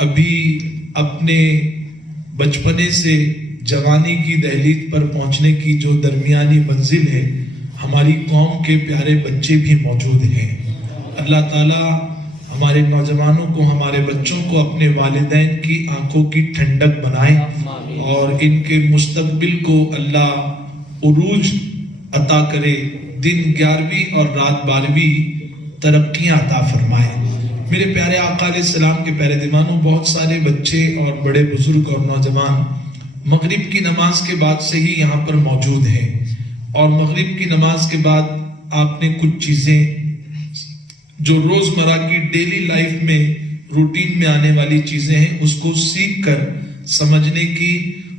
ابھی اپنے بچپنے سے جوانی کی دہلیز پر پہنچنے کی جو درمیانی منزل ہے، ہماری قوم کے پیارے بچے بھی موجود ہیں۔ اللہ تعالیٰ ہمارے نوجوانوں کو، ہمارے بچوں کو اپنے والدین کی آنکھوں کی ٹھنڈک بنائے اور ان کے مستقبل کو اللہ عروج عطا کرے، دن 11ویں اور رات 12ویں ترقیاں عطا فرمائے۔ میرے پیارے آقا علیہ السلام کے پیارے دیوانوں، بہت سارے بچے اور بڑے بزرگ اور نوجوان مغرب کی نماز کے بعد سے ہی یہاں پر موجود ہیں، اور مغرب کی نماز کے بعد آپ نے کچھ چیزیں جو روزمرہ کی ڈیلی لائف میں روٹین میں آنے والی چیزیں ہیں اس کو سیکھ کر سمجھنے کی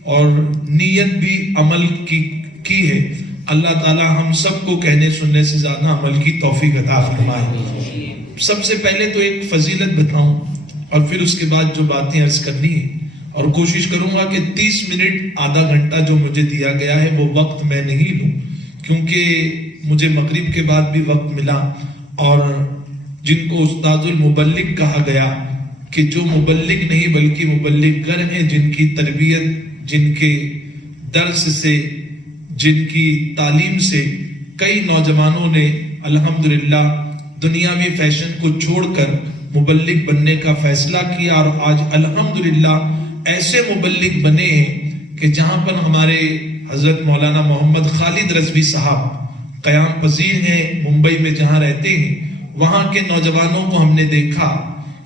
اور نیت بھی عمل کی ہے۔ اللہ تعالی ہم سب کو کہنے سننے سے زیادہ عمل کی توفیق عطا فرمائے۔ سب سے پہلے تو ایک فضیلت بتاؤں اور پھر اس کے بعد جو باتیں عرض کرنی ہے، اور کوشش کروں گا کہ 30 منٹ آدھا گھنٹہ جو مجھے دیا گیا ہے وہ وقت میں نہیں لوں، کیونکہ مجھے مغرب کے بعد بھی وقت ملا، اور جن کو استاد المبلغ کہا گیا کہ جو مبلغ نہیں بلکہ مبلغ گر ہیں، جن کی تربیت، جن کے درس سے، جن کی تعلیم سے کئی نوجوانوں نے الحمدللہ دنیاوی فیشن کو چھوڑ کر مبلغ بننے کا فیصلہ کیا، اور آج الحمدللہ ایسے مبلغ بنے ہیں کہ جہاں پر ہمارے حضرت مولانا محمد خالد رضوی صاحب قیام پذیر ہیں، ممبئی میں جہاں رہتے ہیں، وہاں کے نوجوانوں کو ہم نے دیکھا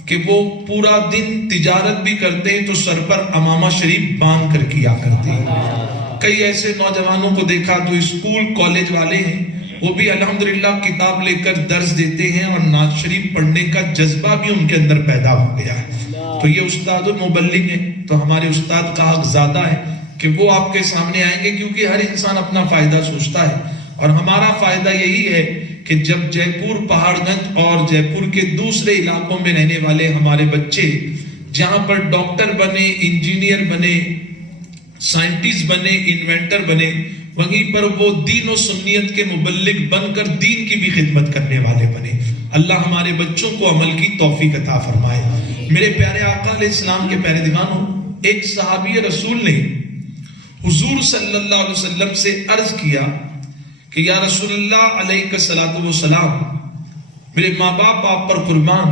کہ وہ پورا دن تجارت بھی کرتے ہیں تو سر پر امامہ شریف باندھ کر کیا کرتے ہیں۔ کئی ایسے نوجوانوں کو دیکھا جو اسکول کالج والے ہیں، وہ بھی الحمدللہ کتاب لے کر درس دیتے ہیں اور نعت شریف پڑھنے کا جذبہ بھی ان کے اندر پیدا ہو گیا ہے۔ تو یہ استاد المبلغ ہیں، تو ہمارے استاد کا حق زیادہ ہے کہ وہ آپ کے سامنے آئیں گے، کیونکہ ہر انسان اپنا فائدہ سوچتا ہے، اور ہمارا فائدہ یہی ہے کہ جب جے پور پہاڑ گنج اور جے پور کے دوسرے علاقوں میں رہنے والے ہمارے بچے جہاں پر ڈاکٹر بنے، انجینئر بنے، سائنٹسٹ بنے، انوینٹر بنے، وہیں پر وہ دین و سنیت کے مبلغ بن کر دین کی بھی خدمت کرنے والے بنے۔ اللہ ہمارے بچوں کو عمل کی توفیق عطا فرمائے۔ میرے پیارے آقا علیہ السلام کے پیارے دیوانوں، ایک صحابی رسول نے حضور صلی اللہ علیہ وسلم سے عرض کیا کہ یا رسول اللہ علیہ الصلوۃ والسلام، میرے ماں باپ آپ پر قربان،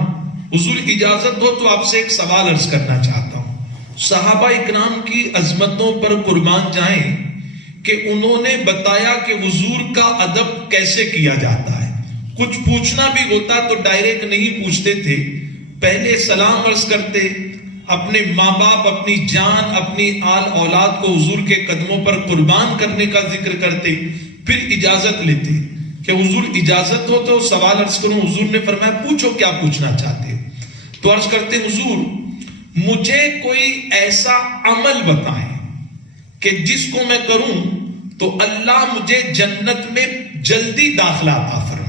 حضور اجازت ہو تو آپ سے ایک سوال عرض کرنا چاہتا ہوں۔ صحابہ اکرام کی عظمتوں پر قربان جائیں کہ انہوں نے بتایا کہ حضور کا ادب کیسے کیا جاتا ہے۔ کچھ پوچھنا بھی ہوتا تو ڈائریکٹ نہیں پوچھتے تھے، پہلے سلام عرض کرتے، اپنے ماں باپ، اپنی جان، اپنی آل اولاد کو حضور کے قدموں پر قربان کرنے کا ذکر کرتے، پھر اجازت لیتے کہ حضور اجازت ہو تو سوال عرض کروں۔ حضور نے فرمایا پوچھو کیا پوچھنا چاہتے ہو؟ تو عرض کرتے حضور مجھے کوئی ایسا عمل بتائیں کہ جس کو میں کروں تو اللہ مجھے جنت میں جلدی داخلہ عطا فرمائے۔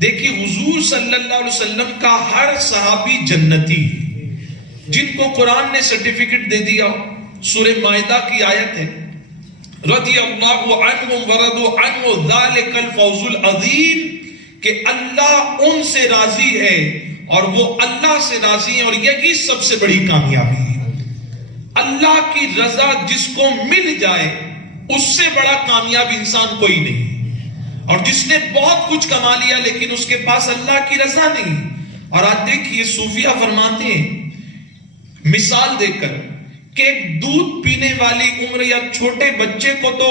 دیکھیے حضور صلی اللہ علیہ وسلم کا ہر صحابی جنتی، جن کو قرآن نے سرٹیفکیٹ دے دیا۔ سورہ مائدہ کی آیت ہے، رضی اللہ عنہم ورضوا عنہ ذالک الفوز العظیم، کہ اللہ ان سے راضی ہے اور وہ اللہ سے راضی ہیں، اور یہی سب سے بڑی کامیابی ہے۔ اللہ کی رضا جس کو مل جائے اس سے بڑا کامیاب انسان کوئی نہیں، اور جس نے بہت کچھ کما لیا لیکن اس کے پاس اللہ کی رضا نہیں۔ اور آج دیکھیے صوفیہ فرماتے ہیں مثال دے کر کہ ایک دودھ پینے والی عمر یا چھوٹے بچے کو تو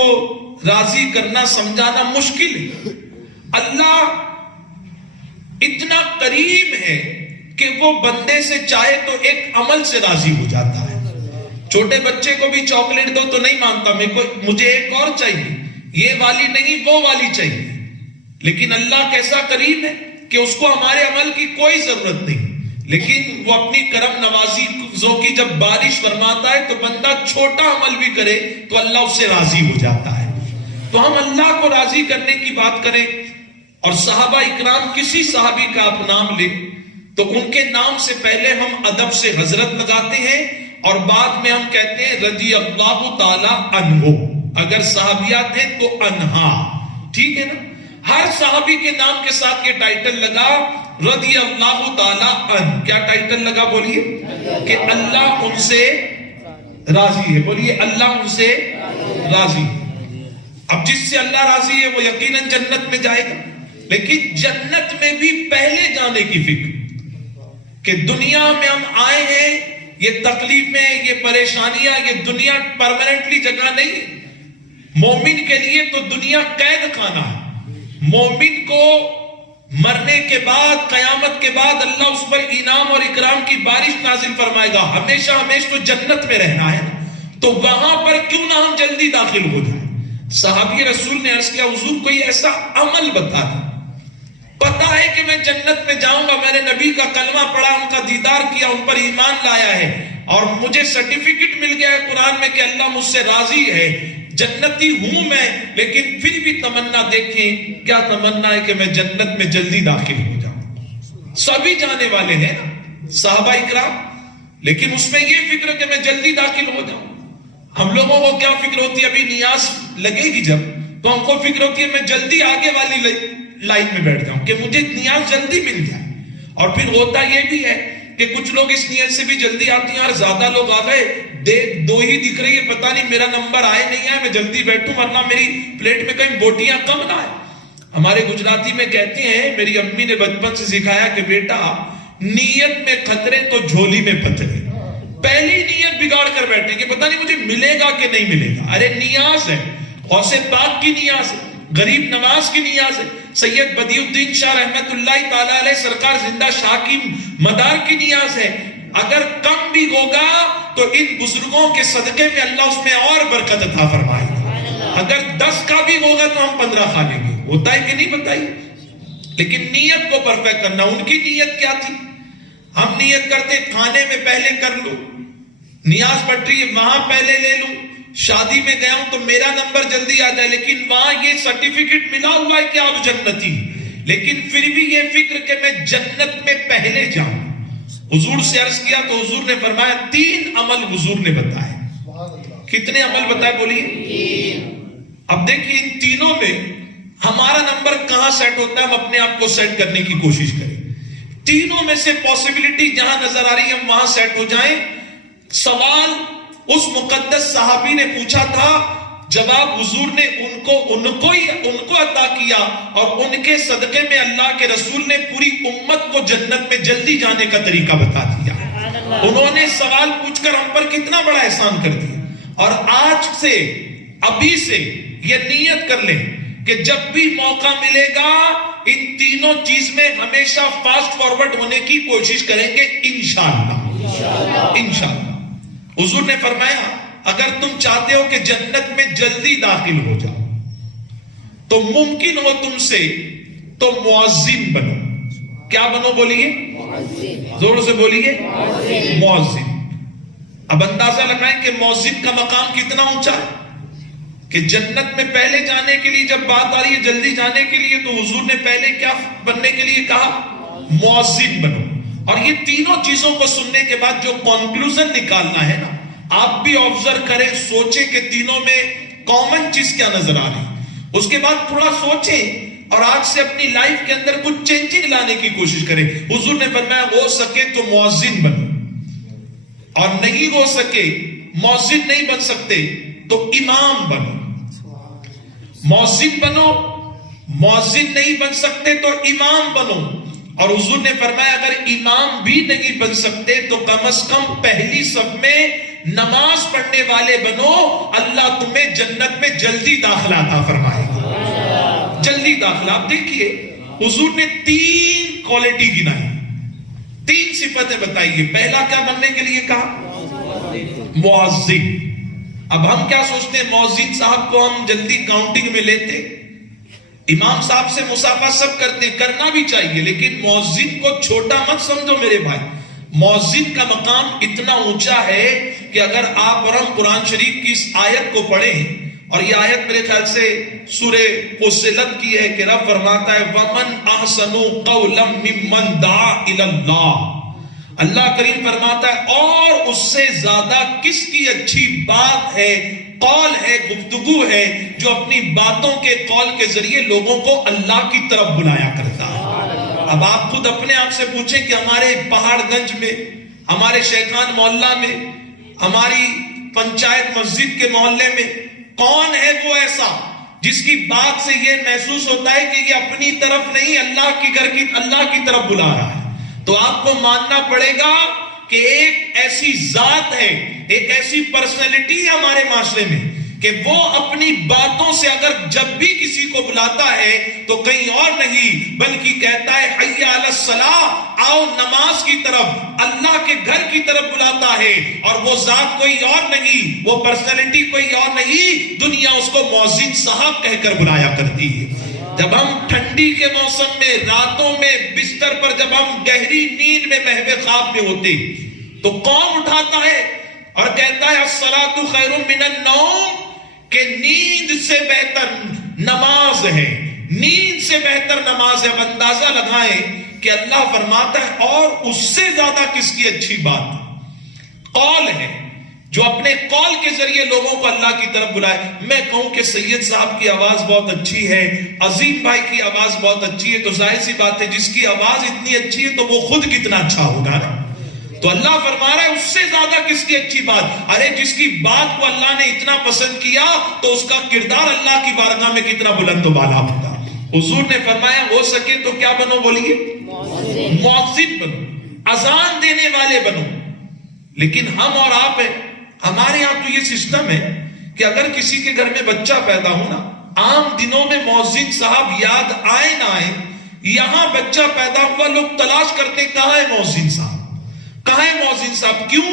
راضی کرنا سمجھانا مشکل ہے، اللہ اتنا قریب ہے کہ وہ بندے سے چاہے تو ایک عمل سے راضی ہو جاتا ہے۔ چھوٹے بچے کو بھی چاکلیٹ دو تو نہیں مانتا، مجھے ایک اور چاہیے، یہ والی نہیں وہ والی چاہیے، لیکن اللہ کیسا قریب ہے کہ اس کو ہمارے عمل کی کوئی ضرورت نہیں، لیکن وہ اپنی کرم نوازی کی جب بارش فرماتا ہے تو بندہ چھوٹا عمل بھی کرے تو اللہ اس سے راضی ہو جاتا ہے۔ تو ہم اللہ کو راضی کرنے کی بات کریں، اور صحابہ اکرام کسی صحابی کا آپ نام لیں تو ان کے نام سے پہلے ہم ادب سے حضرت لگاتے ہیں اور بعد میں ہم کہتے ہیں رضی اللہ تعالی عنہ، اگر صحابیات ہیں تو انہا، ٹھیک ہے نا؟ ہر صحابی کے نام کے ساتھ یہ ٹائٹل لگا رضی اللہ تعالیٰ عنہ. کیا ٹائٹل لگا بولیے؟ کہ اللہ ان سے راضی ہے. بولیے اللہ ان سے راضی ہے. اب جس سے اللہ راضی ہے وہ یقیناً جنت میں جائے گا. لیکن جنت میں بھی پہلے جانے کی فکر کہ دنیا میں ہم آئے ہیں, یہ تکلیفیں, یہ پریشانیاں, یہ دنیا پرماننٹلی جگہ نہیں ہے. مومن کے لیے تو دنیا قید خانہ ہے. مومن کو مرنے کے بعد, قیامت کے بعد اللہ اس پر انعام اور اکرام کی بارش نازل فرمائے گا. ہمیشہ ہمیشہ تو جنت میں رہنا ہے, تو وہاں پر کیوں نہ ہم جلدی داخل ہو جائیں. صحابی رسول نے عرض کیا حضور کوئی ایسا عمل بتا دیں, پتا ہے کہ میں جنت میں جاؤں گا, میں نے نبی کا کلمہ پڑھا, ان کا دیدار کیا, ان پر ایمان لایا ہے, اور مجھے سرٹیفکیٹ مل گیا ہے قرآن میں کہ اللہ مجھ سے راضی ہے, جنتی ہوں میں, لیکن پھر بھی تمنا دیکھیں کیا تمنا ہے کہ میں جنت میں جلدی داخل ہو جاؤں. سبھی جانے والے ہیں صحابہ اکرام, لیکن اس میں یہ فکر کہ میں جلدی داخل ہو جاؤں. ہم لوگوں کو کیا فکر ہوتی ہے, ابھی نیاز لگے گی جب, تو ہم کو فکر ہوتی ہے میں جلدی آگے والی لائن میں بیٹھ جاؤں کہ مجھے نیاز جلدی مل جائے. اور پھر ہوتا یہ بھی ہے کہ کچھ لوگ اس نیت سے بھی جلدی آتی ہیں, اور زیادہ لوگ آ گئے, دو ہی دکھ رہی ہے, پتہ نہیں میرا نمبر آئے نہیں آئے, میں جلدی بیٹھوں ورنہ میری پلیٹ میں کہیں بوٹیاں کم نہ آئے. ہمارے گجراتی میں کہتے ہیں, میری امی نے بچپن سے سکھایا کہ بیٹا نیت میں خطرے تو جھولی میں پتھرے. پہلی نیت بگاڑ کر بیٹھے کہ پتہ نہیں مجھے ملے گا کہ نہیں ملے گا. ارے نیاز ہے, غوث پاک کی نیاز ہے, غریب نواز کی نیاز ہے, سید بدیع الدین شاہ رحمت اللہ تعالی علیہ سرکار زندہ شاہ کی مدار کی نیاز ہے. اگر کم بھی ہوگا تو ان بزرگوں کے صدقے میں اللہ اس میں اور برکت عطا فرمائے گا. اگر 10 کا بھی ہوگا تو ہم 15 کھا لیں گے. ہوتا ہے کہ نہیں بتائیے. لیکن نیت کو پرفیکٹ کرنا. ان کی نیت کیا تھی؟ ہم نیت کرتے کھانے میں پہلے کر لوں, نیاز بڑھ رہی ہے وہاں پہلے لے لوں, شادی میں گیا ہوں تو میرا نمبر جلدی آ جائے, لیکن وہاں یہ سرٹیفکیٹ ملا ہوا ہے کہ آپ جنتی, لیکن پھر بھی یہ فکر کہ میں جنت میں پہلے جاؤں. حضور سے عرض کیا تو حضور نے فرمایا 3 عمل حضور نے بتائے. کتنے عمل بتائے بولیے؟ اب دیکھیے ان تینوں میں ہمارا نمبر کہاں سیٹ ہوتا ہے, ہم اپنے آپ کو سیٹ کرنے کی کوشش کریں. تینوں میں سے پاسبلٹی جہاں نظر آ رہی ہے ہم وہاں سیٹ ہو جائیں. سوال اس مقدس صحابی نے پوچھا تھا, جواب حضور نے ان کو عطا کیا, اور ان کے صدقے میں اللہ کے رسول نے پوری امت کو جنت میں جلدی جانے کا طریقہ بتا دیا. انہوں نے سوال پوچھ کر ہم پر کتنا بڑا احسان کر دیا. اور آج سے, ابھی سے یہ نیت کر لیں کہ جب بھی موقع ملے گا ان تینوں چیز میں ہمیشہ فاسٹ فارورڈ ہونے کی کوشش کریں گے انشاءاللہ. انشاءاللہ. حضور نے فرمایا اگر تم چاہتے ہو کہ جنت میں جلدی داخل ہو جاؤ تو ممکن ہو تم سے تو مؤذن بنو. کیا بنو بولیے؟ زور سے بولیے, مؤذن. اب اندازہ لگائیں کہ مؤذن کا مقام کتنا اونچا ہے, کہ جنت میں پہلے جانے کے لیے جب بات آ رہی ہے جلدی جانے کے لیے, تو حضور نے پہلے کیا بننے کے لیے کہا؟ مؤذن بنو. اور یہ تینوں چیزوں کو سننے کے بعد جو کنکلوژن نکالنا ہے نا, آپ بھی آبزرو کریں, سوچیں کہ تینوں میں کامن چیز کیا نظر آ رہی. اس کے بعد تھوڑا سوچیں اور آج سے اپنی لائف کے اندر کچھ چینجنگ لانے کی کوشش کریں. حضور نے فرمایا ہو سکے تو مؤذن بنو, اور نہیں ہو سکے, مؤذن نہیں بن سکتے تو امام بنو. مؤذن بنو, مؤذن نہیں بن سکتے تو امام بنو. اور حضور نے فرمایا اگر امام بھی نہیں بن سکتے تو کم از کم پہلی صف میں نماز پڑھنے والے بنو, اللہ تمہیں جنت میں جلدی داخلہ عطا فرمائے گا. جلدی داخلہ. آپ دیکھیے حضور نے 3 کوالٹی گنائی, 3 صفتیں بتائیے. پہلا کیا بننے کے لیے کہا؟ مؤذن. اب ہم کیا سوچتے ہیں, مؤذن صاحب کو ہم جلدی کاؤنٹنگ میں لیتے, امام صاحب سے مصافحہ سب کرتے, کرنا بھی چاہیے, لیکن مؤذن کو چھوٹا مت سمجھو میرے بھائی. مؤذن کا مقام اتنا اونچا ہے کہ اگر آپ اور ہم قرآن شریف کی اس آیت کو پڑھیں, اور یہ آیت میرے خیال سے سورہ فصلت کی ہے کہ رب فرماتا ہے وَمَنْ أَحْسَنُ قَوْلًا مِّمَّنْ دَعَا إِلَى اللَّهِ. اللہ کریم فرماتا ہے اور اس سے زیادہ کس کی اچھی بات ہے, قول ہے, گفتگو ہے, جو اپنی باتوں کے قول کے ذریعے لوگوں کو اللہ کی طرف بلایا کرتا ہے. اب آپ خود اپنے آپ سے پوچھیں کہ ہمارے پہاڑ گنج میں، ہمارے شیخان محلہ میں، ہماری پنچایت مسجد کے محلے میں کون ہے وہ ایسا جس کی بات سے یہ محسوس ہوتا ہے کہ یہ اپنی طرف نہیں اللہ کی طرف بلا رہا ہے؟ تو آپ کو ماننا پڑے گا کہ ایک ایسی ذات ہے، ایک ایسی پرسنالٹی ہے ہمارے معاشرے میں کہ وہ اپنی باتوں سے اگر جب بھی کسی کو بلاتا ہے تو کہیں اور نہیں بلکہ کہتا ہے حی علی الصلاۃ، آؤ نماز کی طرف، اللہ کے گھر کی طرف بلاتا ہے، اور وہ ذات کوئی اور نہیں، وہ پرسنالٹی کوئی اور نہیں، دنیا اس کو مؤذن صاحب کہہ کر بلایا کرتی ہے۔ جب ہم ٹھنڈی کے موسم میں راتوں میں بستر پر جب ہم گہری نیند میں محو خواب میں ہوتے تو کون اٹھاتا ہے اور کہتا ہے الصلاۃ خیر من النوم، کہ نیند سے بہتر نماز ہے، نیند سے بہتر نماز ہے۔ اب اندازہ لگائیں کہ اللہ فرماتا ہے اور اس سے زیادہ کس کی اچھی بات قول ہے، جو اپنے قول کے ذریعے لوگوں کو اللہ کی طرف بلائے۔ میں کہوں کہ سید صاحب کی آواز بہت اچھی ہے، عظیم بھائی کی آواز بہت اچھی ہے، تو ظاہر سی بات ہے جس کی آواز اتنی اچھی ہے تو وہ خود کتنا اچھا ہوگا نا۔ تو اللہ فرما رہا ہے اس سے زیادہ کس کی اچھی بات، ارے جس کی بات کو اللہ نے اتنا پسند کیا تو اس کا کردار اللہ کی بارگاہ میں کتنا بلند و بالا ہوگا۔ حضور نے فرمایا ہو سکے تو کیا بنو، بولیے مؤذن بنو، اذان دینے والے بنو۔ لیکن ہم اور آپ ہیں، ہمارے یہاں تو یہ سسٹم ہے کہ اگر کسی کے گھر میں بچہ پیدا ہونا، عام دنوں میں مؤذن صاحب یاد آئے نہ آئے، یہاں بچہ پیدا ہوا لوگ تلاش کرتے کہاں ہے مؤذن صاحب، کہاں ہے مؤذن صاحب؟ کیوں؟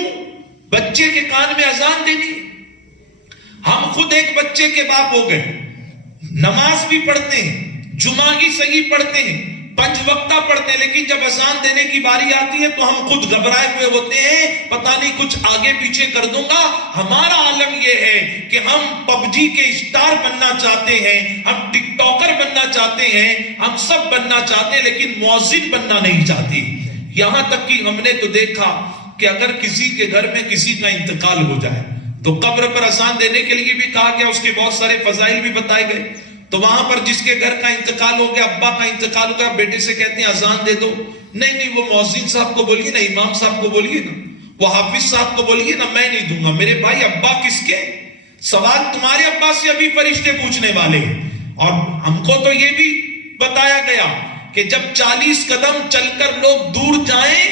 بچے کے کان میں اذان دینی۔ ہم خود ایک بچے کے باپ ہو گئے، نماز بھی پڑھتے ہیں، جمعہ کی صحیح پڑھتے ہیں، 5 وقتہ پڑھتے ہیں، لیکن جب اذان دینے کی باری آتی ہے تو ہم خود گھبرائے ہوئے ہوتے ہیں، پتہ نہیں کچھ آگے پیچھے کر دوں گا۔ ہمارا عالم یہ ہے کہ ہم PUBG کے اسٹار بننا چاہتے ہیں، ہم ٹک ٹاکر بننا چاہتے ہیں، ہم سب بننا چاہتے ہیں، لیکن مؤذن بننا نہیں چاہتے۔ یہاں تک کہ ہم نے تو دیکھا کہ اگر کسی کے گھر میں کسی کا انتقال ہو جائے تو قبر پر اذان دینے کے لیے بھی کہا گیا، اس کے بہت سارے فضائل بھی بتائے گئے۔ تو وہاں پر جس کے گھر کا انتقال ہو گیا، ابا کا انتقال ہو گیا، بیٹے سے کہتے ہیں اذان دے دو، نہیں وہ مؤذن صاحب کو بولیے نا، امام صاحب کو بولیے نا، وہ حافظ صاحب کو بولیے نا، میں نہیں دوں گا۔ میرے بھائی ابا کس کے؟ سوال تمہارے ابا سے ابھی فرشتے پوچھنے والے ہیں۔ اور ہم کو تو یہ بھی بتایا گیا کہ جب 40 قدم چل کر لوگ دور جائیں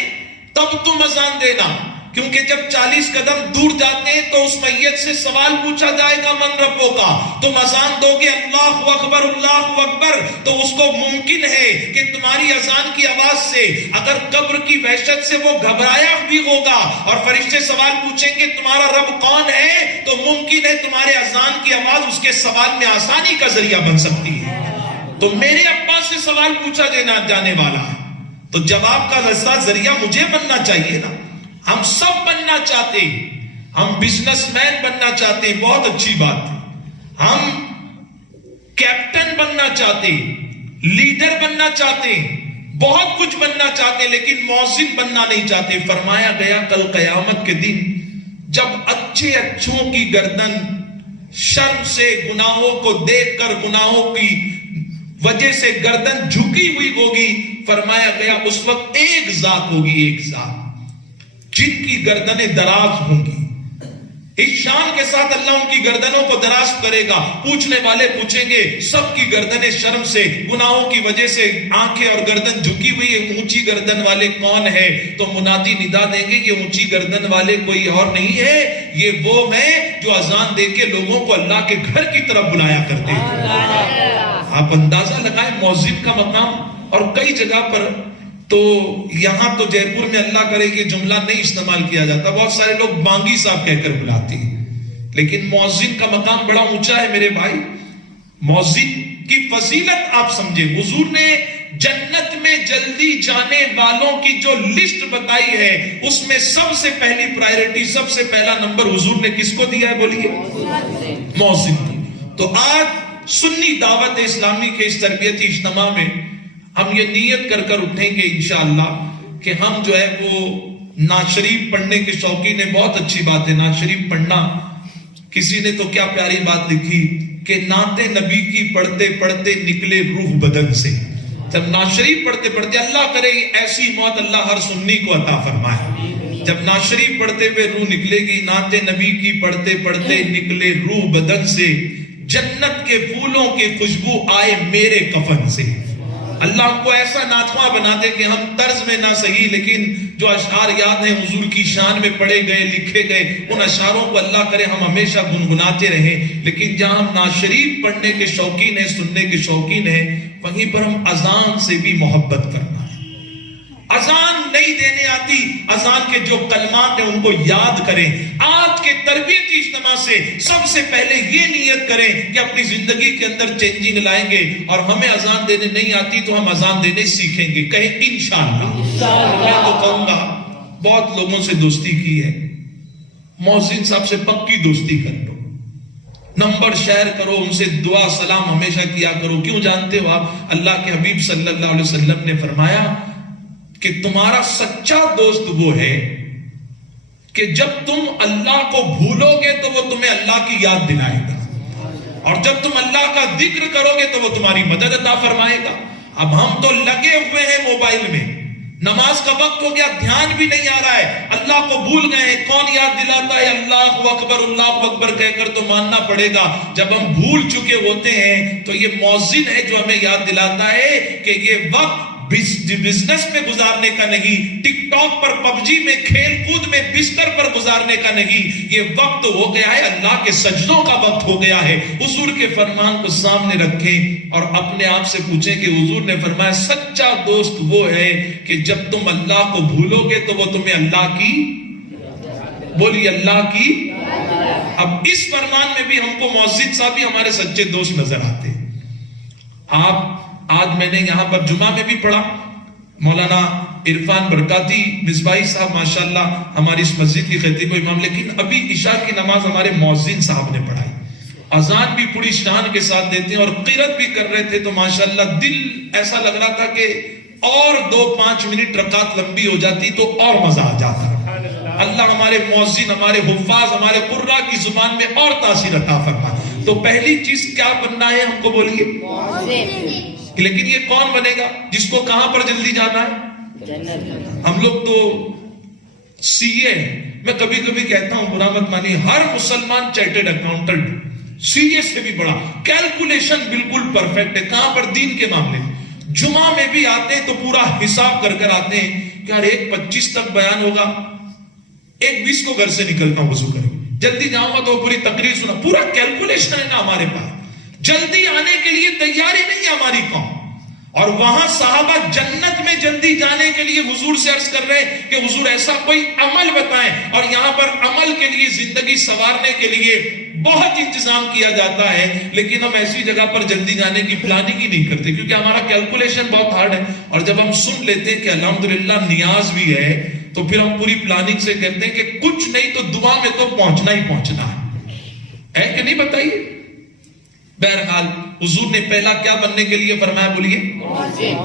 تب تم اذان دینا، کیونکہ جب 40 قدم دور جاتے ہیں تو اس میت سے سوال پوچھا جائے گا من ربوں کا۔ تم اذان دو گے اللہ اکبر اللہ اکبر تو اس کو ممکن ہے کہ تمہاری اذان کی آواز سے اگر قبر کی وحشت سے وہ گھبرایا بھی ہوگا اور فرشتے سوال پوچھیں گے تمہارا رب کون ہے، تو ممکن ہے تمہارے اذان کی آواز اس کے سوال میں آسانی کا ذریعہ بن سکتی ہے۔ تو میرے ابا سے سوال پوچھا جانے والا ہے تو جواب کا ذریعہ مجھے بننا چاہیے نا۔ ہم سب بننا چاہتے ہیں، ہم بزنس مین بننا چاہتے ہیں، بہت اچھی بات ہے، ہم کیپٹن بننا چاہتے ہیں، لیڈر بننا چاہتے ہیں، بہت کچھ بننا چاہتے ہیں، لیکن مؤذن بننا نہیں چاہتے۔ فرمایا گیا کل قیامت کے دن جب اچھے اچھوں کی گردن شرم سے گناہوں کو دیکھ کر گناہوں کی وجہ سے گردن جھکی ہوئی ہوگی، فرمایا گیا اس وقت ایک ذات ہوگی، ایک ذات جن کی گردنیں دراز ہوں گی، اس شان کے ساتھ اللہ ان کی گردنوں کو دراز کرے گا۔ پوچھنے والے پوچھیں گے سب کی گردنیں شرم سے گناہوں کی وجہ سے آنکھیں اور گردن جھکی ہوئی ہے، اونچی گردن والے کون ہے؟ تو منادی ندا دیں گے یہ اونچی گردن والے کوئی اور نہیں ہے، یہ وہ ہیں جو اذان دے کے لوگوں کو اللہ کے گھر کی طرف بلایا کرتے ہیں۔ آپ اندازہ لگائیں مؤذن کا مقام، اور کئی جگہ پر تو یہاں تو جے پور میں اللہ کرے کہ جملہ نہیں استعمال کیا جاتا، بہت سارے لوگ بانگی صاحب کہہ کر بلاتے ہیں، لیکن مؤذن کا مقام بڑا اونچا ہے میرے بھائی۔ مؤذن کی فضیلت آپ سمجھیں، حضور نے جنت میں جلدی جانے والوں کی جو لسٹ بتائی ہے اس میں سب سے پہلی پرائیورٹی، سب سے پہلا نمبر حضور نے کس کو دیا ہے؟ بولیے مؤذن کی۔ تو آج سنی دعوت اسلامی کے اس تربیتی اجتماع میں ہم یہ نیت کر کر اٹھیں گے انشاءاللہ کہ ہم جو ہے وہ نعت شریف پڑھنے کے شوقین ہیں۔ بہت اچھی بات ہے نعت شریف پڑھنا۔ کسی نے تو کیا پیاری بات لکھی کہ نعت نبی کی پڑھتے پڑھتے نکلے روح بدن سے۔ جب نعت شریف پڑھتے پڑھتے، اللہ کرے ایسی موت اللہ ہر سنی کو عطا فرمائے، جب نعت شریف پڑھتے ہوئے روح نکلے گی، نعت نبی کی پڑھتے پڑھتے نکلے روح بدن سے، جنت کے پھولوں کی خوشبو آئے میرے کفن سے۔ اللہ ہم کو ایسا نعتخواں بنا دے کہ ہم طرز میں نہ صحیح لیکن جو اشعار یاد ہیں حضور کی شان میں پڑھے گئے لکھے گئے، ان اشعاروں کو اللہ کرے ہم ہمیشہ گنگناتے رہیں۔ لیکن جہاں ہم نعت شریف پڑھنے کے شوقین ہیں، سننے کے شوقین ہیں، وہیں پر ہم اذان سے بھی محبت کرنا ہے۔ اذان نہیں دینے آتی، اذان کے جو کلمات ہیں ان کو یاد کریں۔ آج کے تربیتی اجتماع سے سب سے پہلے یہ نیت کریں کہ اپنی زندگی کے اندر چینجنگ لائیں گے، اور ہمیں اذان دینے نہیں آتی تو ہم اذان دینے سیکھیں گے۔ کہیں انشاءاللہ۔ میں تو کہوں گا، بہت لوگوں سے دوستی کی ہے، مؤذن صاحب سے پکی دوستی کر لو، نمبر شیئر کرو، ان سے دعا سلام ہمیشہ کیا کرو۔ کیوں جانتے ہو آپ؟ اللہ کے حبیب صلی اللہ علیہ وسلم نے فرمایا کہ تمہارا سچا دوست وہ ہے کہ جب تم اللہ کو بھولو گے تو وہ تمہیں اللہ کی یاد دلائے گا، اور جب تم اللہ کا ذکر کرو گے تو وہ تمہاری مدد عطا فرمائے گا۔ اب ہم تو لگے ہوئے ہیں موبائل میں، نماز کا وقت ہو گیا، دھیان بھی نہیں آ رہا ہے، اللہ کو بھول گئے ہیں۔ کون یاد دلاتا ہے؟ اللہ اکبر کہہ کر تو ماننا پڑے گا۔ جب ہم بھول چکے ہوتے ہیں تو یہ مؤذن ہے جو ہمیں یاد دلاتا ہے کہ یہ وقت بزنس میں گزارنے کا نہیں، ٹک ٹاک پر، پب جی میں، کھیل کود میں، بستر پر گزارنے کا نہیں، یہ وقت ہو گیا ہے اللہ کے سجدوں کا وقت ہو گیا ہے۔ حضور کے فرمان کو سامنے رکھیں اور اپنے آپ سے پوچھیں کہ حضور نے فرمایا سچا دوست وہ ہے کہ جب تم اللہ کو بھولو گے تو وہ تمہیں اللہ کی، بولیے اللہ کی۔ اب اس فرمان میں بھی ہم کو مؤذن صاحب ہی ہمارے سچے دوست نظر آتے ہیں۔ آج میں نے یہاں پر جمعہ میں بھی پڑھا، مولانا عرفان برکاتی مصباحی صاحب ماشاءاللہ ہماری اس مسجد کی خطیب و امام، لیکن ابھی عشاء کی نماز ہمارے مؤذن صاحب نے پڑھائی، اذان بھی پوری شان کے ساتھ دیتے ہیں اور قرات بھی کر رہے تھے، تو ماشاءاللہ دل ایسا لگ رہا تھا کہ اور 2-5 منٹ رکعت لمبی ہو جاتی تو اور مزہ آ جاتا۔ اللہ ہمارے مؤذن، ہمارے حفاظ، ہمارے قراء کی زبان میں اور تاثیر عطا فرما۔ تو پہلی چیز کیا بننا ہے ہم کو بولیے؟ لیکن یہ کون بنے گا جس کو کہاں پر جلدی جانا ہے؟ ہم لوگ تو سی اے، میں کبھی کبھی کہتا ہوں برا مت مانی، ہر مسلمان چارٹرڈ اکاؤنٹنٹ، سی اے سے بھی بڑا، کیلکولیشن بالکل پرفیکٹ ہے۔ کہاں پر؟ دین کے معاملے میں۔ جمعہ میں بھی آتے ہیں تو پورا حساب کر کر آتے ہیں کہ یار 1:25 تک بیان ہوگا، 1:20 کو گھر سے نکلتا ہوں وضو کریں، جلدی جاؤں گا تو پوری تقریر سنا، پورا کیلکولیشن ہے نا ہمارے پاس۔ جلدی آنے کے لیے تیاری نہیں ہے ہماری قوم، اور وہاں صحابہ جنت میں جلدی جانے کے لیے حضور سے عرض کر رہے ہیں کہ حضور ایسا کوئی عمل بتائیں، اور یہاں پر عمل کے لیے، زندگی سنوارنے کے لیے بہت انتظام کیا جاتا ہے، لیکن ہم ایسی جگہ پر جلدی جانے کی پلاننگ ہی نہیں کرتے کیونکہ ہمارا کیلکولیشن بہت ہارڈ ہے۔ اور جب ہم سن لیتے ہیں کہ الحمدللہ نیاز بھی ہے تو پھر ہم پوری پلاننگ سے کہتے ہیں کہ کچھ نہیں تو دعا میں تو پہنچنا ہی پہنچنا ہے کہ نہیں؟ بتائیے۔ بہرحال حضور نے پہلا کیا بننے کے لیے فرمایا؟ بولیے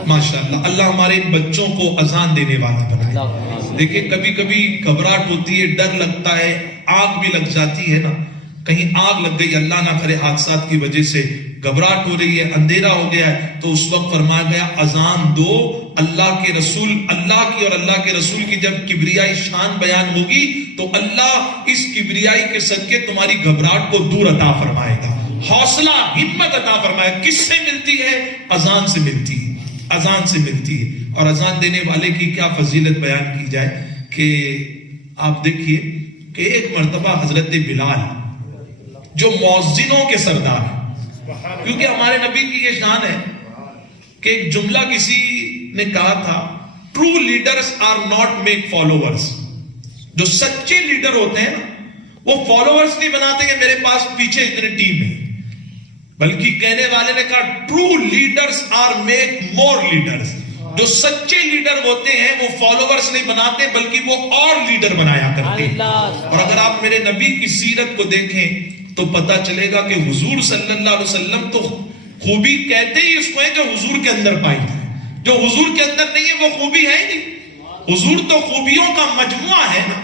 ماشاءاللہ۔ اللہ ہمارے بچوں کو اذان دینے والا بنائے۔ دیکھیں کبھی کبھی گھبراہٹ ہوتی ہے، ڈر لگتا ہے، آگ بھی لگ جاتی ہے نا، کہیں آگ لگ گئی، اللہ نہ کرے حادثات کی وجہ سے گھبراہٹ ہو رہی ہے، اندھیرا ہو گیا ہے، تو اس وقت فرمایا گیا اذان دو۔ اللہ کے رسول، اللہ کی اور اللہ کے رسول کی جب کبریائی شان بیان ہوگی تو اللہ اس کبریائی کے صدقے تمہاری گھبراہٹ کو دور عطا فرمائے گا، حوصلہ، ہمت عطا فرمائے۔ کس سے ملتی ہے؟ اذان سے ملتی ہے، اذان سے ملتی ہے۔ اور اذان دینے والے کی کیا فضیلت بیان کی جائے کہ آپ دیکھیے کہ ایک مرتبہ حضرت بلال جو مؤذنوں کے سردار ہیں، کیونکہ ہمارے نبی کی یہ شان ہے کہ ایک جملہ کسی نے کہا تھا، true leaders are not make followers. جو سچے لیڈر ہوتے ہیں وہ فالوورز نہیں بناتے کہ میرے پاس پیچھے اتنی ٹیم ہے، بلکہ کہنے والے نے کہا true leaders are make more leaders. جو سچے لیڈر ہوتے ہیں وہ فالوورز نہیں بناتے بلکہ وہ اور لیڈر بنایا کرتے ہیں۔ اور اگر آپ میرے نبی کی سیرت کو دیکھیں تو پتا چلے گا کہ حضور صلی اللہ علیہ وسلم تو خوبی کہتے ہی اس کو ہے جو حضور کے اندر پائی جائے، جو حضور کے اندر نہیں ہے وہ خوبی ہے ہی نہیں۔ حضور تو خوبیوں کا مجموعہ ہے نا،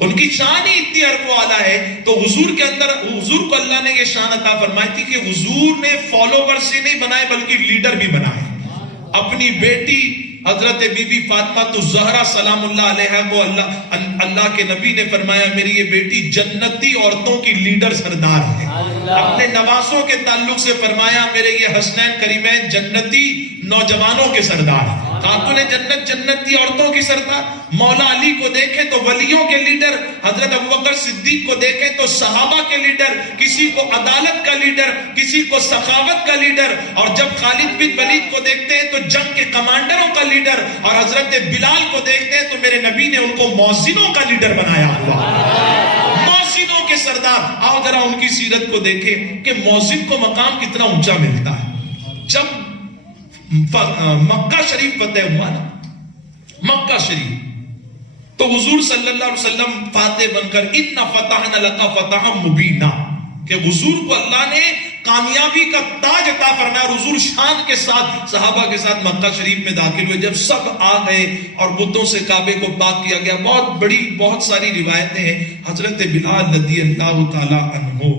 ان کی شان ہی اتنی عرف و اعلیٰ ہے۔ تو حضور کے اندر، حضور کو اللہ نے یہ شان عطا فرمائی تھی کہ حضور نے فالوور سے نہیں بنائے بلکہ لیڈر بھی بنائے۔ اپنی بیٹی حضرت بی بی فاطمہ تو زہرا سلام اللہ علیہا کو اللہ کے نبی نے فرمایا میری یہ بیٹی جنتی عورتوں کی لیڈر سردار ہے. اپنے نواسوں کے تعلق سے فرمایا میرے یہ حسنین کریمین جنتی نوجوانوں کے سردار. خاتون جنت جنتی عورتوں کی سردار. مولا علی کو دیکھیں تو ولیوں کے لیڈر, حضرت ابوبکر صدیق کو دیکھیں تو صحابہ کے لیڈر, کسی کو عدالت کا لیڈر, کسی کو سخاوت کا لیڈر, اور جب خالد بن ولید کو دیکھتے ہیں تو جنگ کے کمانڈروں کا لیڈر, اور حضرت بلال کو دیکھتے ہیں تو میرے نبی نے ان کو مؤذنوں کا لیڈر بنایا ہوا, مؤذنوں کے سردار. آؤ ذرا ان کی سیرت کو دیکھیں کہ مؤذن کو مقام کتنا اونچا ملتا ہے. جب مکہ شریف فتح ہوا نا, مکہ شریف, تو حضور صلی اللہ علیہ وسلم فاتح بن کر اِنَّ فَتَحْنَا لَكَ فَتَحًا مُبِينًا, کہ حضور کو اللہ نے کامیابی کا تاج عطا فرمایا. حضور شان کے ساتھ صحابہ کے ساتھ مکہ شریف میں داخل ہوئے. جب سب آ گئے اور بتوں سے کعبے کو پاک کیا گیا, بہت ساری روایتیں ہیں. حضرت بلال رضی اللہ تعالی عنہ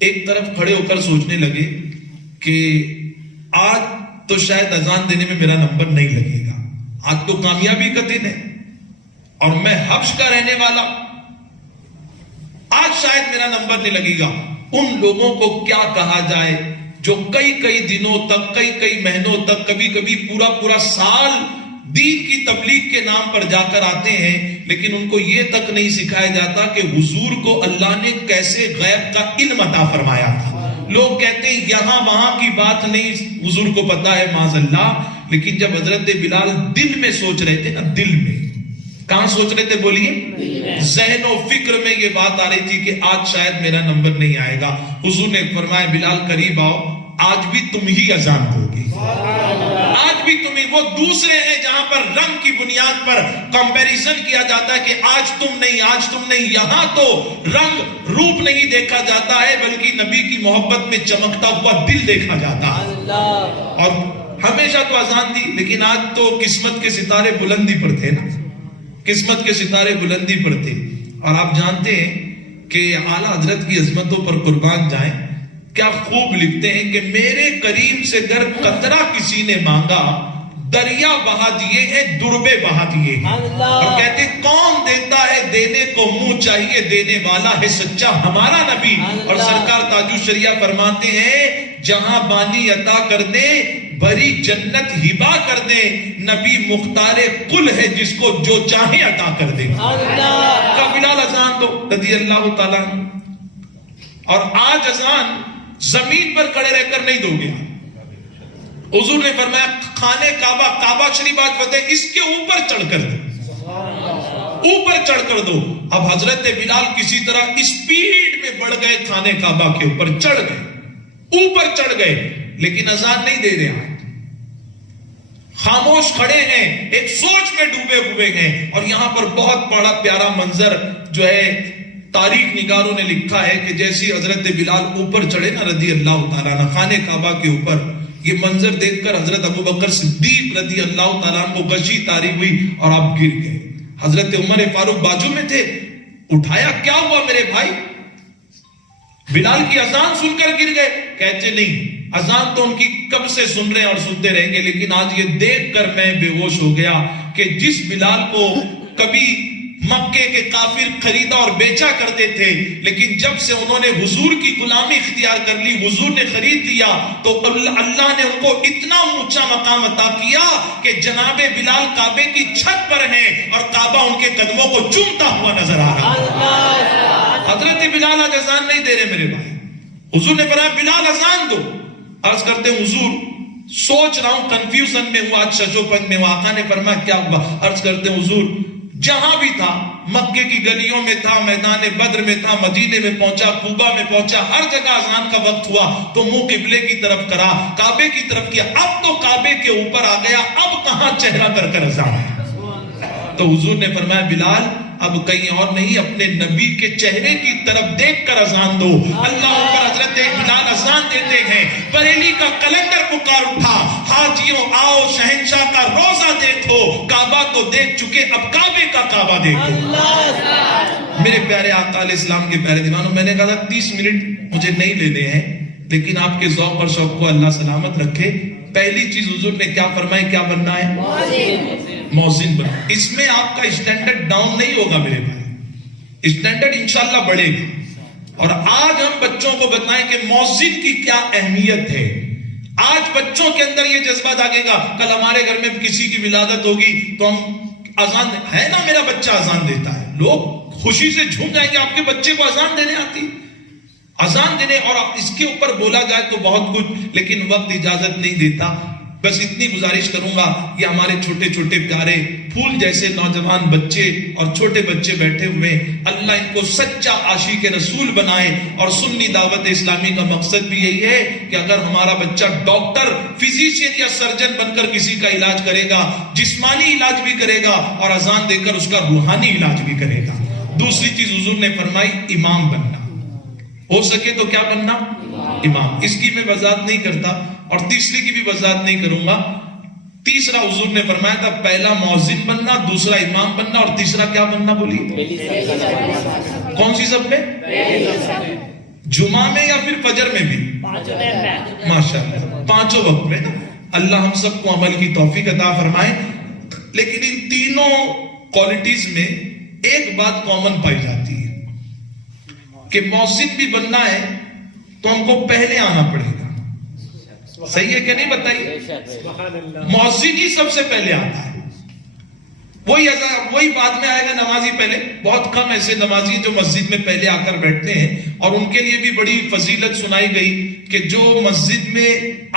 ایک طرف کھڑے ہو کر سوچنے لگے کہ آج تو شاید اذان دینے میں میرا نمبر نہیں لگے گا, آج تو کامیابی کا دن ہے اور میں حبش کا رہنے والا, آج شاید میرا نمبر نہیں لگے گا. ان لوگوں کو کیا کہا جائے جو کئی دنوں تک, کئی مہینوں تک, کبھی پورا سال دین کی تبلیغ کے نام پر جا کر آتے ہیں, لیکن ان کو یہ تک نہیں سکھایا جاتا کہ حضور کو اللہ نے کیسے غیب کا علم عطا فرمایا تھا. لوگ کہتے ہیں یہاں وہاں کی بات نہیں, حضور کو پتا ہے معاذ اللہ. لیکن جب حضرت بلال دل میں سوچ رہے تھے نا, دل میں کہاں سوچ رہے تھے بولیے, ذہن و فکر میں یہ بات آ رہی تھی کہ آج شاید میرا نمبر نہیں آئے گا. حضور نے فرمایا بلال قریب آؤ, آج بھی تم ہی اذان دو گے, آج بھی تم ہی. وہ دوسرے ہیں جہاں پر رنگ کی بنیاد پر کمپیریزن کیا جاتا ہے کہ آج تم نہیں. یہاں تو رنگ روپ نہیں دیکھا جاتا ہے بلکہ نبی کی محبت میں چمکتا ہوا دل دیکھا جاتا ہے. اور ہمیشہ تو اذان دی, لیکن آج تو قسمت کے ستارے بلندی پر تھے نا, قسمت کے ستارے بلندی پر تھے. اور آپ جانتے ہیں کہ اعلیٰ حضرت کی عظمتوں پر قربان جائیں, کیا خوب لکھتے ہیں کہ میرے کریم سے گر قطرہ کسی نے مانگا, دریا بہا دیے ہیں, دربے بہا دیے ہیں. اور کہتے ہیں کون دیتا ہے دینے کو منہ چاہیے, دینے والا ہے سچا ہمارا نبی. اور سرکار تاج الشریعہ فرماتے ہیں جہاں بانی عطا کر دے بری جنت ہبا کر دے, نبی مختار کل ہے جس کو جو چاہے عطا کر دے. کا بلال اذان دو رضی اللہ تعالیٰ. اور آج اذان زمین پر کھڑے رہ کر نہیں دو گے. حضور نے فرمایا خانے کعبہ شریف آج فتح, اس کے اوپر چڑھ کر دو, اوپر چڑھ کر دو. اب حضرت بلال کسی طرح اسپیڈ میں بڑھ گئے, خانے کعبہ کے اوپر چڑھ گئے, اوپر چڑھ گئے, لیکن اذان نہیں دے رہے. خاموش کھڑے ہیں, ایک سوچ میں ڈوبے ہوئے ہیں. اور یہاں پر بہت بڑا پیارا منظر جو ہے تاریخ نگاروں نے لکھا ہے کہ جیسی حضرت بلال اوپر چڑھے نا رضی اللہ تعالیٰ عنہ خانے کعبہ کے اوپر, یہ منظر دیکھ کر حضرت ابوبکر صدیق رضی اللہ تعالیٰ عنہ کو غشی طاری ہوئی اور آپ گر گئے. حضرت عمر فاروق بازو میں تھے, اٹھایا, کیا ہوا میرے بھائی؟ بلال کی اذان سن کر گر گئے. کہتے نہیں, اذان تو ان کی کب سے سن رہے ہیں اور سنتے رہیں گے, لیکن آج یہ دیکھ کر میں بے ہوش ہو گیا کہ جس بلال کو کبھی مکے کے کافر خریدا اور بیچا کرتے تھے, لیکن جب سے انہوں نے حضور کی غلامی اختیار کر لی, حضور نے خرید لیا, تو اللہ نے ان کو اتنا اونچا مقام عطا کیا کہ جناب بلال کعبے کی چھت پر ہیں اور کعبہ ان کے قدموں کو چومتا ہوا نظر آ رہا ہے. حضرت بلال آج اذان نہیں دے رہے میرے بھائی. حضور نے فرمایا بلال اذان دو. عرض کرتے ہیں حضور سوچ رہا ہوں, کنفیوژن میں ہوں, آج شجو پنج میں. آقا نے فرمایا کیا ہوا؟ عرض کرتے ہیں حضور جہاں بھی تھا, مکے کی گلیوں میں تھا, میدان بدر میں تھا, مدینے میں پہنچا, کوبہ میں پہنچا, ہر جگہ اذان کا وقت ہوا تو منہ قبلے کی طرف کرا, کعبے کی طرف کیا. اب تو کعبے کے اوپر آ گیا, اب کہاں چہرہ کر کر اذان ہے. تو حضور نے فرمایا بلال اب کہیں اور نہیں, اپنے نبی کے چہرے کی طرف دیکھ کر اذان دو. اللہ پر حضرت بلال اذان دیتے ہیں. بریلی کا کلندر پکار اٹھا, حاجیوں آؤ شہنشاہ کا روزہ دیکھو, کعبہ تو دیکھ چکے, اب کعبے کا کعبہ دیکھو. میرے پیارے آقا علیہ السلام کے پیارے دیوانوں, میں نے کہا تھا 30 منٹ مجھے نہیں لینے ہیں, لیکن آپ کے ذوق اور شوق کو اللہ سلامت رکھے. پہلی چیز حضور نے کیا فرمائی؟ کیا بننا ہے؟ مؤذن بننا۔ اس میں آپ کا اسٹینڈرڈ ڈاؤن نہیں ہوگا میرے بھائی، اسٹینڈرڈ انشاءاللہ بڑھے گا۔ اور آج ہم بچوں کو بتائیں کہ مؤذن کی کیا اہمیت ہے۔ آج بچوں کے اندر یہ جذبہ جاگے گا، کل ہمارے گھر میں کسی کی ولادت ہوگی تو ہم اذان ہے نا، میرا بچہ اذان دیتا ہے، لوگ خوشی سے جھوم جائیں گے آپ کے بچے کو اذان دینے آتی، اذان دینے۔ اور اس کے اوپر بولا جائے تو بہت کچھ، لیکن وقت اجازت نہیں دیتا۔ بس اتنی گزارش کروں گا، یہ ہمارے چھوٹے چھوٹے پیارے پھول جیسے نوجوان بچے اور چھوٹے بچے بیٹھے ہوئے، اللہ ان کو سچا عاشق رسول بنائے۔ اور سنی دعوت اسلامی کا مقصد بھی یہی ہے کہ اگر ہمارا بچہ ڈاکٹر، فزیشین یا سرجن بن کر کسی کا علاج کرے گا، جسمانی علاج بھی کرے گا اور اذان دے کر اس کا روحانی علاج بھی کرے گا۔ دوسری چیز حضور نے فرمائی امام بننا، ہو سکے تو کیا بننا؟ امام۔ اس کی میں وضاحت نہیں کرتا اور تیسری کی بھی وضاحت نہیں کروں گا۔ تیسرا حضور نے فرمایا تھا پہلا مؤذن بننا، دوسرا امام بننا اور تیسرا کیا بننا؟ بولی کون سی سب میں؟ جمعہ میں یا پھر فجر میں بھی؟ ماشاءاللہ پانچوں وقت میں نا۔ اللہ ہم سب کو عمل کی توفیق عطا فرمائے۔ لیکن ان تینوں کوالٹیز میں ایک بات کامن پائی جاتی ہے کہ مؤذن بھی بننا ہے تو ہم کو پہلے آنا پڑے گا۔ صحیح ہے کہ نہیں بتائیے؟ مؤذن ہی سب سے پہلے آتا ہے، وہی بعد میں آئے گا، نمازی پہلے۔ بہت کم ایسے نمازی جو مسجد میں پہلے آ کر بیٹھتے ہیں، اور ان کے لیے بھی بڑی فضیلت سنائی گئی کہ جو مسجد میں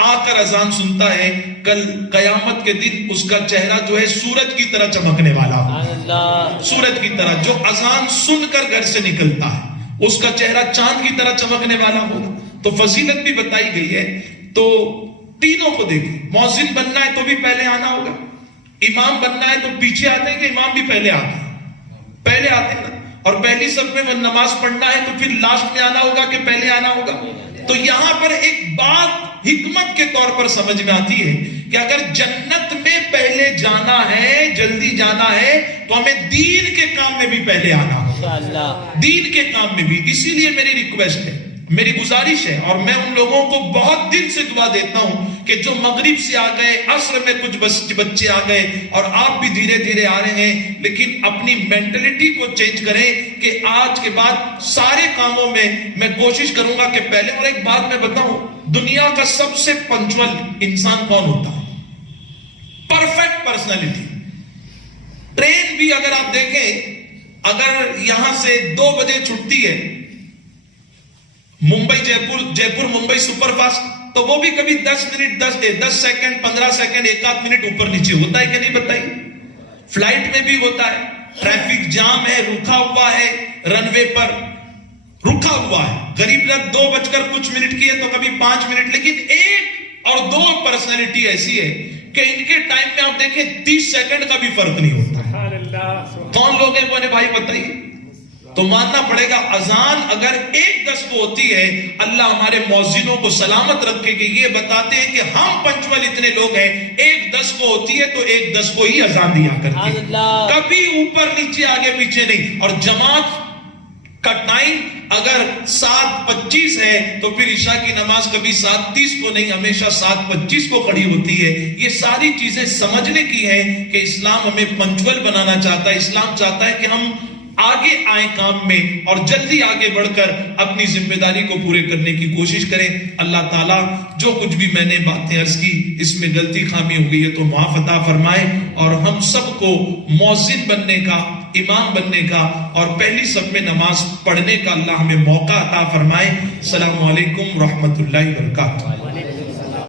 آ کر اذان سنتا ہے، کل قیامت کے دن اس کا چہرہ جو ہے سورج کی طرح چمکنے والا ہوگا۔ سورج کی طرح جو اذان سن کر گھر سے نکلتا ہے، اس کا چہرہ چاند کی طرح چمکنے والا ہوگا۔ تو فضیلت بھی بتائی گئی ہے۔ تو تینوں کو دیکھیں، مؤذن بننا ہے تو بھی پہلے آنا ہوگا، امام بننا ہے تو پیچھے آتے ہیں کہ امام بھی پہلے آتے ہیں؟ پہلے آتے ہیں نا۔ اور پہلی صف میں نماز پڑھنا ہے تو پھر لاسٹ میں آنا ہوگا کہ پہلے آنا ہوگا؟ تو یہاں پر ایک بات حکمت کے طور پر سمجھ میں آتی ہے کہ اگر جنت میں پہلے جانا ہے، جلدی جانا ہے، تو ہمیں دین کے کام میں بھی پہلے آنا ہوگا، دین کے کام میں بھی۔ اسی لیے میری ریکویسٹ ہے، میری گزارش ہے، اور میں ان لوگوں کو بہت دل سے دعا دیتا ہوں کہ جو مغرب سے آ گئے، عصر میں کچھ بچے آ گئے، اور آپ بھی دھیرے دھیرے آ رہے ہیں، لیکن اپنی مینٹلٹی کو چینج کریں کہ آج کے بعد سارے کاموں میں کوشش کروں گا کہ پہلے۔ اور ایک بات میں بتاؤں، دنیا کا سب سے پنچول انسان کون ہوتا ہے؟ Perfect personality. ٹرین بھی اگر آپ دیکھیں، اگر یہاں سے 2 بجے چھٹتی ہے ممبئی جے پور ممبئی سپر فاسٹ، تو وہ بھی کبھی 10 منٹ 10 سیکنڈ 15 سیکنڈ 1 منٹ اوپر نیچے ہوتا ہے کہ نہیں بتائیے؟ فلائٹ میں بھی ہوتا ہے، ٹریفک جام ہے، رکا ہوا ہے، رن وے پر رکا ہوا ہے، غریب لوگ 2 بج کر کچھ منٹ کی ہے تو کبھی 5 منٹ۔ لیکن 1 اور 2 پرسنالٹی ایسی ہے کہ ان کے ٹائم میں آپ دیکھیں 30 سیکنڈ کا بھی فرق نہیں ہوتا۔ کون لوگ ہیں بولے بھائی بتائیے؟ تو ماننا پڑے گا اذان اگر 1:10 کو ہوتی ہے، اللہ ہمارے مؤذنوں کو سلامت رکھے کہ یہ بتاتے ہیں کہ ہم پنچول اتنے لوگ ہیں، 1:10 کو ہوتی ہے تو 1:10 کو ہی اذان دیا کرتی ہے، کبھی اوپر نیچے آگے پیچھے نہیں۔ اور جماعت کا ٹائم اگر 7:25 ہے تو پھر عشاء کی نماز کبھی 7:30 کو نہیں، ہمیشہ 7:25 کو کھڑی ہوتی ہے۔ یہ ساری چیزیں سمجھنے کی ہیں کہ اسلام ہمیں پنچول بنانا چاہتا ہے، اسلام چاہتا ہے کہ ہم آگے آئیں کام میں اور جلدی آگے بڑھ کر اپنی ذمہ داری کو پورے کرنے کی کوشش کریں۔ اللہ تعالیٰ جو کچھ بھی میں نے باتیں عرض کی اس میں غلطی خامی ہو گئی ہے تو معاف عطا فرمائے، اور ہم سب کو مؤذن بننے کا، امام بننے کا اور پہلی صف میں نماز پڑھنے کا اللہ ہمیں موقع عطا فرمائے۔ السلام علیکم ورحمۃ اللہ وبرکاتہ۔